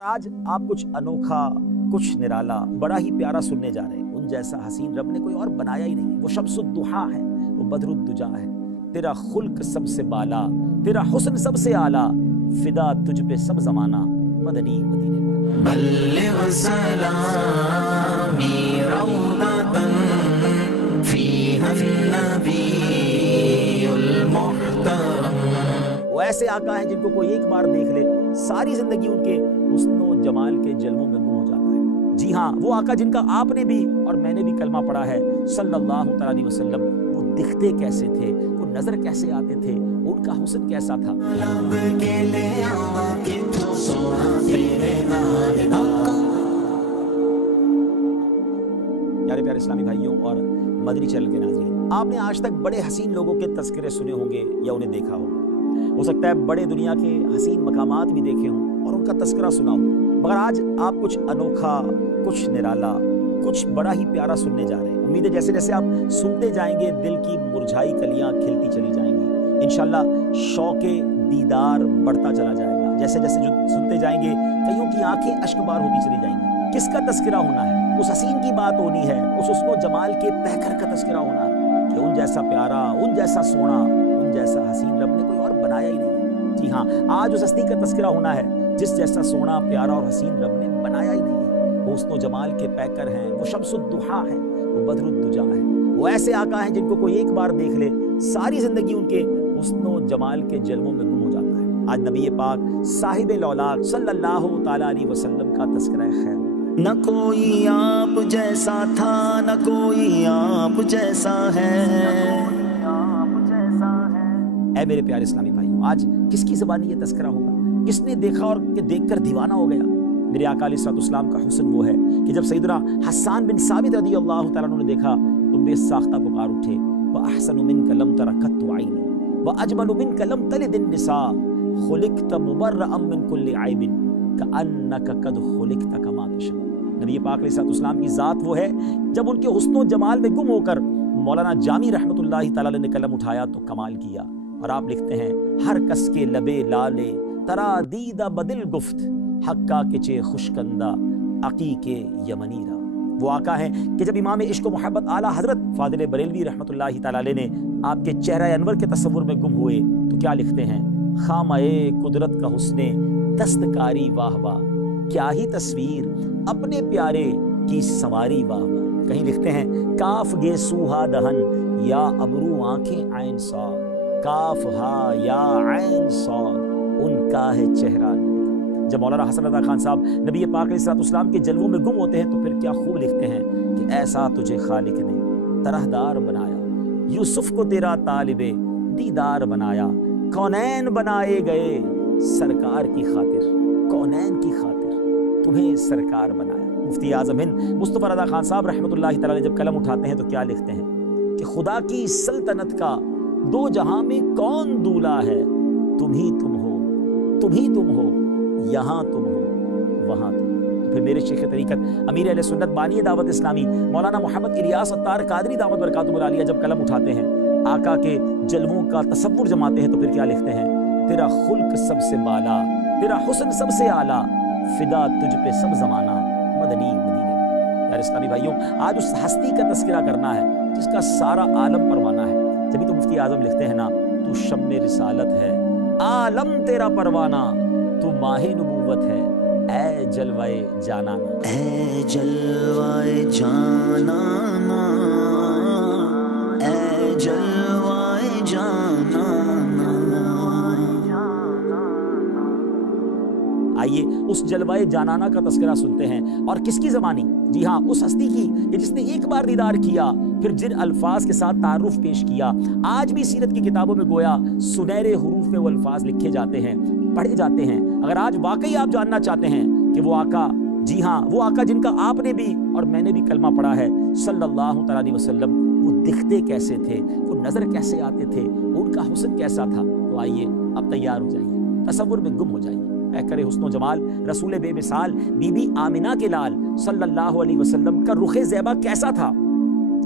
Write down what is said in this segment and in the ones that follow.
آج آپ کچھ انوکھا، کچھ نرالا، بڑا ہی پیارا سننے جا رہے ہیں۔ ان جیسا حسین رب نے کوئی اور بنایا ہی نہیں ہے۔ وہ شمس الضحیٰ ہے، وہ بدر الدجا ہے۔ تیرا خلق سب سے بالا، تیرا حسن سب سے اعلیٰ، فدا تجھ پہ سب زمانہ، مدنی مدینے والا۔ بلغ سلامی روضۃ فیہا النبی المحترم۔ وہ ایسے آقا ہیں جن کو کوئی ایک بار دیکھ لے ساری زندگی ان کے حسن و جمال کے جلووں میں گم ہو جاتا ہے۔ جی ہاں، وہ آقا جن کا آپ نے بھی اور میں نے بھی کلمہ پڑھا ہے صلی اللہ تعالیٰ علیہ وسلم۔ وہ دکھتے کیسے تھے، وہ نظر کیسے آتے تھے، ان کا حسن کیسا تھا۔ پیارے پیارے اسلامی بھائیوں اور مدنی چینل کے ناظرین، آپ نے آج تک بڑے حسین لوگوں کے تذکرے سنے ہوں گے یا انہیں دیکھا ہوگا۔ ہو سکتا ہے بڑے دنیا کے حسین مقامات بھی دیکھے ہوں اور ان کا تذکرہ سنا ہو، مگر آج آپ کچھ انوکھا، کچھ نرالا، کچھ بڑا ہی پیارا سننے جا رہے ہیں۔ امید ہے جیسے جیسے آپ سنتے جائیں گے دل کی مرجھائی کلیاں کھلتی چلی جائیں گی، انشاءاللہ شوق دیدار بڑھتا چلا جائے گا۔ جیسے جیسے جو سنتے جائیں گے کئیوں کی آنکھیں اشکبار ہوتی چلی جائیں گی۔ کس کا تذکرہ ہونا ہے؟ اس حسین کی بات ہونی ہے، اس حسن و جمال کے پیکر کا تذکرہ ہونا ہے کہ ان جیسا پیارا، ان جیسا سونا، ان جیسا حسین رب نے کوئی اور بنایا ہی نہیں ہے۔ جی ہاں، آج اس ہستی کا تذکرہ ہونا ہے جس جیسا سونا، پیارا اور حسین رب نے بنایا ہی نہیں ہے۔ وہ حسن و جمال کے پیکر ہیں، وہ شمس الضحیٰ ہے، وہ بدر الدجا ہے۔ وہ ایسے آقا ہیں جن کو کوئی ایک بار دیکھ لے ساری زندگی ان کے حسن و جمال کے جلووں میں گم ہو جاتا ہے۔ آج نبی پاک صاحب لولاک صلی اللہ تعالیٰ علیہ وسلم کا تذکرہ خیر۔ نہ کوئی آپ جیسا تھا، نہ کوئی آپ جیسا ہے۔ اے میرے پیارے اسلامی بھائیوں، آج کس کی زبانی یہ تذکرہ ہوگا؟ کس نے دیکھا اور کہ دیکھ کر دیوانہ ہو گیا؟ میرے آقا علیہ السلام کا حسن وہ ہے کہ جب سیدنا حسان بن ثابت رضی اللہ تعالیٰ عنہ نے دیکھا تو بے ساختہ پکار اٹھے، وَأَحْسَنُ مِنْكَ لَمْ تَرَ قَطُّ عَيْنٌ وَأَجْمَلُ مِنْكَ لَمْ تَلِدِ النِّسَاءُ خُلِقْتَ مُبَرَّأً مِنْ كُلِّ عَيْبٍ كَأَنَّكَ قَدْ خُلِقْتَ كَمَا تَشَاءُ۔ نبی پاک علیہ السلام کی ذات وہ ہے جب ان کے حسن و جمال میں گم ہو کر مولانا جامی رحمۃ اللہ تعالیٰ نے قلم اٹھایا تو کمال کیا۔ اور آپ لکھتے ہیں، ہر کس کے لبے لالے ترا دیدہ بدل گفت، حقا کے چے خوشکندہ عقیق یمنی را۔ وہ آقا ہیں کہ جب امام عشق و محبت اعلیٰ حضرت فاضل بریلوی رحمۃ اللہ تعالیٰ علیہ نے آپ کے چہرہ انور کے تصور میں گم ہوئے تو کیا لکھتے ہیں، خامہ قدرت کا حسن دستکاری واہ واہ، کیا ہی تصویر اپنے پیارے کی سواری واہ واہ۔ کہیں لکھتے ہیں، کاف گے سوہا دہن یا ابرو آنکھیں عین سا، کاف ہا یا عین صاد، ان کا ہے چہرہ نبی کا۔ جب مولانا حسن رضا خان صاحب نبی پاک علیہ السلام کے جلووں میں گم ہوتے ہیں تو پھر کیا خوب لکھتے ہیں کہ ایسا تجھے خالق نے طرحدار بنایا، یوسف کو تیرا طالب دیدار بنایا، کونین بنائے گئے سرکار کی خاطر، کونین کی خاطر تمہیں سرکار بنایا۔ مفتی اعظم ہند مصطفیٰ رضا خان صاحب رحمۃ اللہ تعالیٰ علیہ جب قلم اٹھاتے ہیں تو کیا لکھتے ہیں کہ خدا کی سلطنت کا دو جہاں میں کون دولا ہے، تم ہی تم ہو، تم ہی تم ہو، یہاں تم ہو، وہاں تم ہو۔ تو پھر میرے شیخ طریقت امیر اہل سنت بانی دعوت اسلامی مولانا محمد الیاس عطار قادری دعوت برکاتہ العالیہ جب قلم اٹھاتے ہیں، آقا کے جلووں کا تصور جماتے ہیں تو پھر کیا لکھتے ہیں، تیرا خلق سب سے بالا، تیرا حسن سب سے اعلیٰ، فدا تجھ پہ سب زمانہ، مدنی مدینے والا۔ یار اسلامی بھائیوں، آج اس ہستی کا تذکرہ کرنا ہے جس کا سارا عالم پروانہ ہے۔ جبھی تو مفتی اعظم لکھتے ہیں نا، تو شمع رسالت ہے، عالم تیرا پروانہ، تو ماہ نبوت ہے، اے جلوہ جانانا، اے جلوہ جانانا، اے جلوہ جانانا۔ آئیے اس جلوہ جانانا کا تذکرہ سنتے ہیں، اور کس کی زبانی؟ جی ہاں، اس ہستی کی کہ جس نے ایک بار دیدار کیا پھر جن الفاظ کے ساتھ تعارف پیش کیا۔ آج بھی سیرت کی کتابوں میں گویا سنہرے حروف میں وہ الفاظ لکھے جاتے ہیں، پڑھے جاتے ہیں۔ اگر آج واقعی آپ جاننا چاہتے ہیں کہ وہ آقا، جی ہاں وہ آقا جن کا آپ نے بھی اور میں نے بھی کلمہ پڑھا ہے صلی اللہ تعالیٰ علیہ وسلم، وہ دکھتے کیسے تھے، وہ نظر کیسے آتے تھے، ان کا حسن کیسا تھا، تو آئیے اب تیار ہو جائیے، تصور میں گم ہو جائیے۔ اے کرے حسن و جمال رسول بے مثال بی بی آمنہ کے لال صلی اللہ علیہ وسلم کا رخ زیبا کیسا تھا؟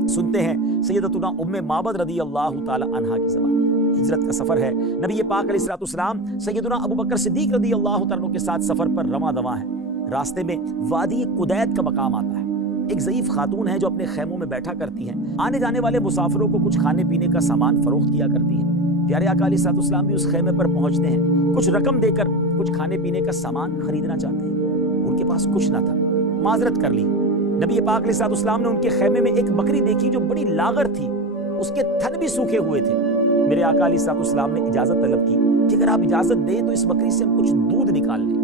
سنتے ہیں سیدتنا ام معبد رضی اللہ تعالی عنہا کی زبان۔ ہجرت کا سفر ہے، نبی پاک علیہ السلام سیدنا ابو بکر صدیق رضی اللہ تعالیٰ عنہ کے ساتھ سفر پر رواں دواں ہے۔ راستے میں وادی قدید کا مقام آتا ہے، ایک ضعیف خاتون ہے جو اپنے خیموں میں بیٹھا کرتی ہیں، آنے جانے والے مسافروں کو کچھ کھانے پینے کا سامان فروخت کیا کرتی ہیں۔ پیارے آقا علیہ الصلوۃ والسلام بھی اس خیمے پر پہنچتے ہیں، کچھ رقم دے کر کچھ کھانے پینے کا سامان خریدنا چاہتے ہیں، ان کے پاس کچھ نہ تھا، معذرت کر لی۔ نبی پاک علیہ الصلوۃ والسلام نے ان کے خیمے میں ایک بکری دیکھی جو بڑی لاغر تھی، اس کے تھن بھی سوکھے ہوئے تھے۔ میرے آقا علیہ الصلوۃ والسلام نے اجازت طلب کی کہ اگر آپ اجازت دیں تو اس بکری سے ہم کچھ دودھ نکال لیں۔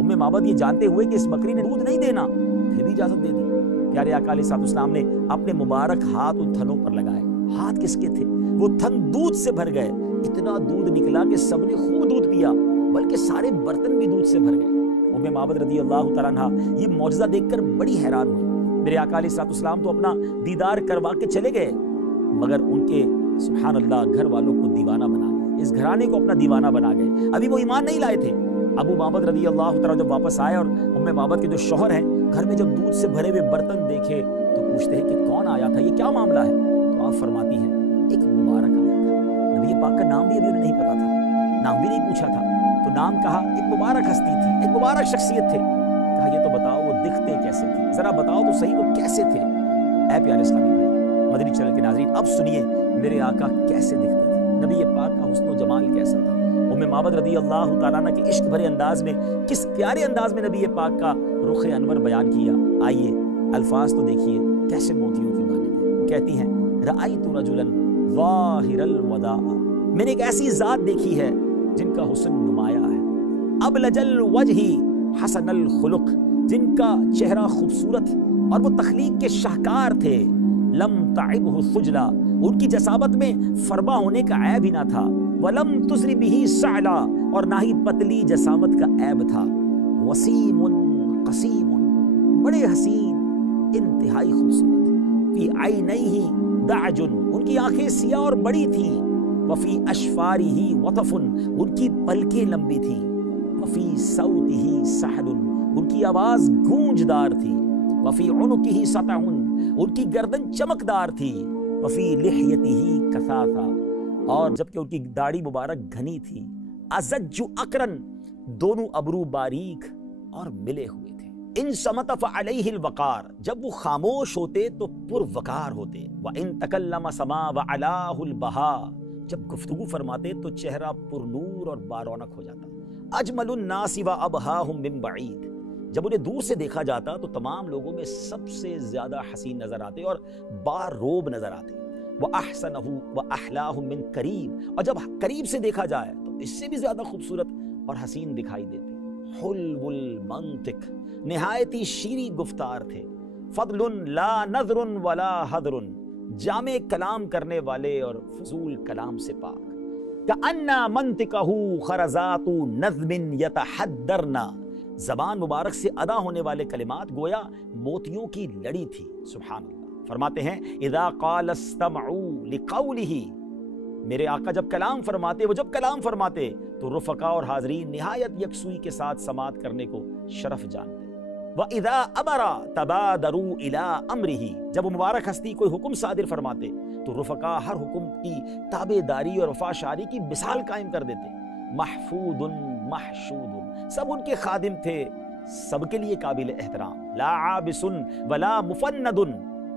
ام معبد یہ جانتے ہوئے کہ اس بکری نے دودھ نہیں دینا، پھر بھی اجازت دے دی۔ پیارے آقا علیہ الصلوۃ والسلام نے اپنے مبارک ہاتھ ان تھنوں پر لگائے، ہاتھ کس کے تھے؟ وہ تھن دودھ سے بھر گئے، اتنا دودھ نکلا کہ سب نے خوب دودھ پیا، بلکہ سارے برتن بھی دودھ سے بھر گئے۔ ام معبد رضی اللہ تعالیٰ عنہ یہ معجزہ دیکھ کر بڑی حیران ہوئی۔ میرے آقا علیہ الصلوۃ والسلام تو اپنا دیدار کروا کے چلے گئے، مگر ان کے سبحان اللہ گھر والوں کو دیوانہ بنا گئے، اس گھرانے کو اپنا دیوانہ بنا گئے۔ ابھی وہ ایمان نہیں لائے تھے۔ ابو معبد رضی اللہ تعالیٰ جب واپس آئے اور ام معبد کے جو شوہر ہیں گھر میں جب دودھ سے بھرے ہوئے برتن دیکھے تو پوچھتے ہیں کہ کون آیا تھا، یہ کیا معاملہ ہے؟ تو آپ فرماتی ہیں ایک مبارک آیا تھا، نبی پاک کا نام بھی ابھی انہیں نہیں پتا تھا، نام بھی نہیں پوچھا تھا، تو نام کہا، ایک مبارک ہستی تھی، ایک مبارک شخصیت تھے۔ کہا یہ تو بتاؤ وہ دکھتے کیسے تھے، ذرا بتاؤ تو صحیح وہ کیسے تھے۔ اے پیارے اسلامی بھائی، مدنی چینل کے ناظرین، اب سنیے میرے آقا کیسے دکھتے تھے، نبی پاک کا حسن و جمال کیسا تھا۔ ام معبد رضی اللہ تعالیٰ عنہ کے عشق بھرے انداز میں، کس پیارے انداز میں نبی پاک کا رخ انور بیان کیا۔ آئیے الفاظ تو دیکھیے کیسے موتیوں کی مانند ہیں۔ وہ کہتی ہیں رأیت رجلا ظاہر الوداع، میں نے ایک ایسی ذات دیکھی ہے جن کا حسن نمایاں ہے، ابلج الوجہ حسن الخلق، جن کا چہرہ خوبصورت اور وہ تخلیق کے شاہکار تھے، لم تعبہ خجلا، ان کی جسامت میں فربا ہونے کا عیب ہی نہ تھا، ولم تزری بہ سعلا، اور نہ ہی پتلی جسامت کا عیب تھا، وسیم قسیم، بڑے حسین، انتہائی خوبصورت، فی عینیہ دعج، ان کی آنکھیں سیاہ اور بڑی تھیں، وفی اشفارہ وطف، ان کی پلکیں لمبی تھیں، وفی صوتہ سحل، ان کی آواز گونجدار تھی، وفی عنقہ سطع، ان کی گردن چمکدار تھی، وفی لحیتہ کثافہ، اور جبکہ ان کی داڑھی مبارک گھنی تھی، ازج اقرن، دونوں ابرو باریک اور ملے ہوئے تھے، ان صمت فعلیہ الوقار، جب وہ خاموش ہوتے تو پروقار ہوتے، وان تکلم سما وعلاہ البہا، جب گفتگو فرماتے تو چہرہ پر نور اور بارونق ہو جاتا، اجمل الناس وابہاہم من بعید، جب انہیں دور سے دیکھا جاتا تو تمام لوگوں میں سب سے زیادہ حسین نظر آتے اور باروب نظر آتے، وَأَحْسَنَهُ وَأَحْلَاهُ مِنْ قَرِيب، اور جب قریب سے دیکھا جائے تو اس سے بھی زیادہ خوبصورت اور حسین دکھائی دیتے، حلو المنطق، نہایت ہی شیریں گفتار تھے، فضل لا نظر ولا حضر، جامع کلام کرنے والے اور فضول کلام سے پاک، کأن منطقه خرزات نظم یتحدرن، زبان مبارک سے ادا ہونے والے کلمات گویا موتیوں کی لڑی تھی، سبحان اللہ۔ فرماتے ہیں اذا قال استمعوا لقولہ، میرے آقا جب کلام فرماتے، وہ جب کلام فرماتے تو رفقا اور حاضرین نہایت یکسوئی کے ساتھ سماعت کرنے کو شرف جانتے، وَإِذَا أَمَرَ تَبَادَرُوا إِلَىٰ أَمْرِهِ، جب وہ مبارک ہستی کوئی حکم صادر فرماتے تو رفقا ہر حکم کی تابع داری اور وفاشاری کی مثال قائم کر دیتے، محفوظ محشود، سب ان کے خادم تھے، سب کے لیے قابل احترام، لا عابس ولا مفند،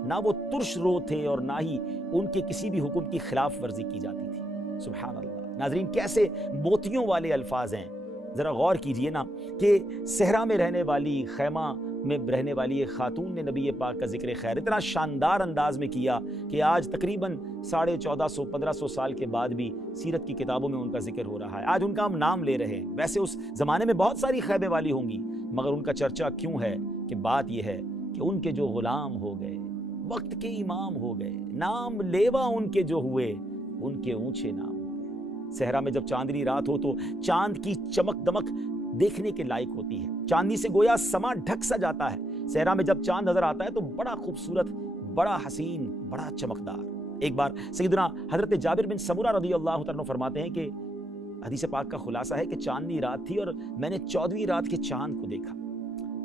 نہ وہ ترش رو تھے اور نہ ہی ان کے کسی بھی حکم کی خلاف ورزی کی جاتی تھی، سبحان اللہ۔ ناظرین کیسے موتیوں والے الفاظ ہیں، ذرا غور کیجئے نا کہ صحرا میں رہنے والی، خیمہ میں رہنے والی ایک خاتون نے نبی پاک کا ذکر خیر اتنا شاندار انداز میں کیا کہ آج تقریباً 1450-1500 سال کے بعد بھی سیرت کی کتابوں میں ان کا ذکر ہو رہا ہے، آج ان کا ہم نام لے رہے ہیں۔ ویسے اس زمانے میں بہت ساری خیمے والی ہوں گی، مگر ان کا چرچا کیوں ہے؟ کہ بات یہ ہے کہ ان کے جو غلام ہو گئے، وقت کے امام ہو گئے، نام لیوا ان کے جو ہوئے، ان کے اونچے نام ہو گئے۔ صحرا میں جب چاندنی رات ہو تو چاند کی چمک دمک دیکھنے کے لائق ہوتی ہے، چاندنی سے گویا سما ڈھک سا جاتا ہے۔ صحرا میں جب چاند نظر آتا ہے تو بڑا خوبصورت، بڑا حسین، بڑا چمکدار۔ ایک بار سیدنا حضرت جابر بن سمرہ رضی اللہ عنہ فرماتے ہیں کہ حدیث پاک کا خلاصہ ہے کہ چاندنی رات تھی اور میں نے 14ویں رات کے چاند کو دیکھا،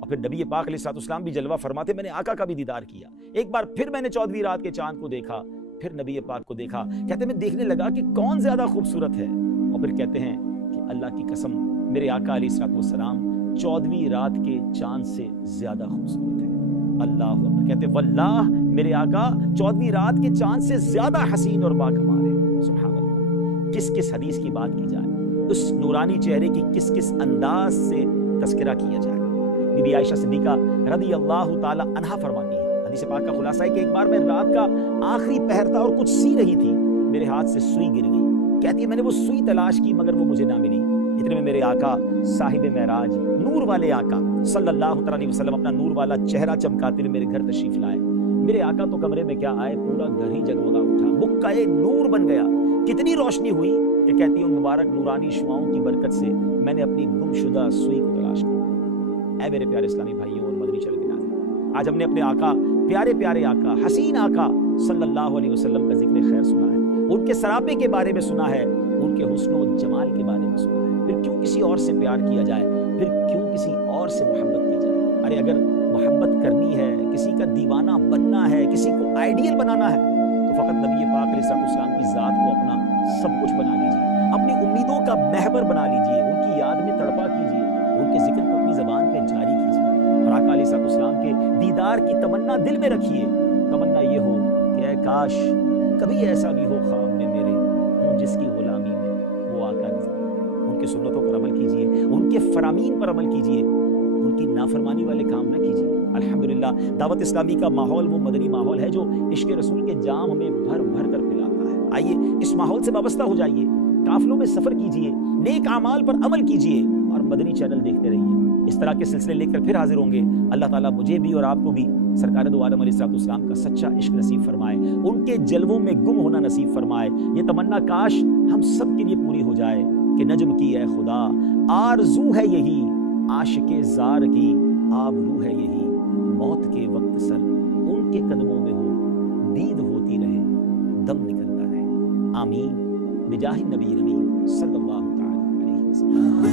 اور پھر نبی پاک علیہ الصلوۃ والسلام بھی جلوہ فرماتے میں نے آقا کا بھی دیدار کیا، ایک بار پھر میں نے 14ویں رات کے چاند کو دیکھا، پھر نبی پاک کو دیکھا، کہتے میں دیکھنے لگا کہ کون زیادہ خوبصورت ہے، اور پھر کہتے ہیں کہ اللہ کی قسم میرے آقا علیہ الصلوۃ والسلام 14ویں رات کے چاند سے زیادہ خوبصورت ہے۔ اللہ اکبر، کہتے واللہ میرے آقا 14ویں رات کے چاند سے زیادہ حسین اور باکمال ہے۔ سبحان اللہ، کس کس حدیث کی بات کی جائے، اس نورانی چہرے کی کس کس انداز سے تذکرہ کیا جائے۔ بی بی عائشہ صدیقہ رضی اللہ تعالی عنہا فرماتی ہے، حدیث پاک کا خلاصہ ہے کہ ایک بار میں رات کا آخری پہر تھا اور کچھ سی رہی تھی، میرے ہاتھ سے سوئی گر گئی۔ کہتی ہے میں نے وہ سوئی تلاش کی مگر وہ مجھے نہ ملی۔ اتنے میں میرے آقا صاحب معراج، نور والے آقا صلی اللہ علیہ وسلم اپنا نور والا چہرہ چمکاتے ہوئے میرے گھر تشریف لائے۔ میرے آقا تو کمرے میں کیا آئے، پورا گھر ہی جگمگا اٹھا، بکائے نور بن گیا۔ کتنی روشنی ہوئی کہ کہتی ہے ان مبارک نورانی شعاؤں کی برکت سے میں نے اپنی گم شدہ سوئی کو تلاش کیا۔ اے میرے پیارے اسلامی بھائیوں اور مدنی چینل کے ناظرین، آج ہم نے اپنے آقا، پیارے پیارے آقا، حسین آقا صلی اللہ علیہ وسلم کا ذکر خیر سنا ہے، ان کے سراپے کے بارے میں سنا ہے، ان کے حسن و جمال کے بارے میں سنا ہے۔ پھر کیوں کسی اور سے پیار کیا جائے، پھر کیوں کسی اور سے محبت کی جائے؟ ارے اگر محبت کرنی ہے، کسی کا دیوانہ بننا ہے، کسی کو آئیڈیل بنانا ہے تو فقط نبی پاک علیہ السلام کی ذات کو اپنا سب کچھ بنا لیجیے، اپنی امیدوں کا محور بنا لیجیے، ان کی یاد میں تڑپا کیجیے، ان کے ذکر کو اپنی زبان پہ جاری کیجیے، اور آقا علیہ السلام کے دیدار کی تمنا دل میں رکھیے۔ تمنا یہ ہو کہ اے کاش کبھی ایسا بھی ہو خواب میں میرے ہوں جس کی غلامی میں وہ آقا نظر آئے۔ ان کی سنتوں پر عمل کیجیے، ان کے فرامین پر عمل کیجیے، ان کی نافرمانی والے کام نہ کیجیے۔ الحمدللہ دعوت اسلامی کا ماحول وہ مدنی ماحول ہے جو عشق رسول کے جام ہمیں بھر بھر کر پلاتا ہے۔ آئیے اس ماحول سے وابستہ ہو جائیے، قافلوں میں سفر کیجیے، نیک اعمال پر عمل کیجیے اور مدنی چینل دیکھتے رہیے۔ اس طرح کے سلسلے لے کر پھر حاضر ہوں گے۔ اللہ تعالیٰ مجھے بھی اور آپ کو بھی سرکار دو عالم علیہ السلام کا سچا عشق نصیب فرمائے، ان کے جلووں میں گم ہونا نصیب فرمائے۔ یہ تمنا کاش ہم سب کے لیے پوری ہو جائے کہ نجم کی اے خدا آرزو ہے یہی، عاشق زار کی آبرو ہے یہی، موت کے وقت سر ان کے قدموں میں ہو، دید ہوتی رہے دم نکلتا رہے۔ آمین بجاہ النبی امین صلی اللہ تعالی علیہ وسلم۔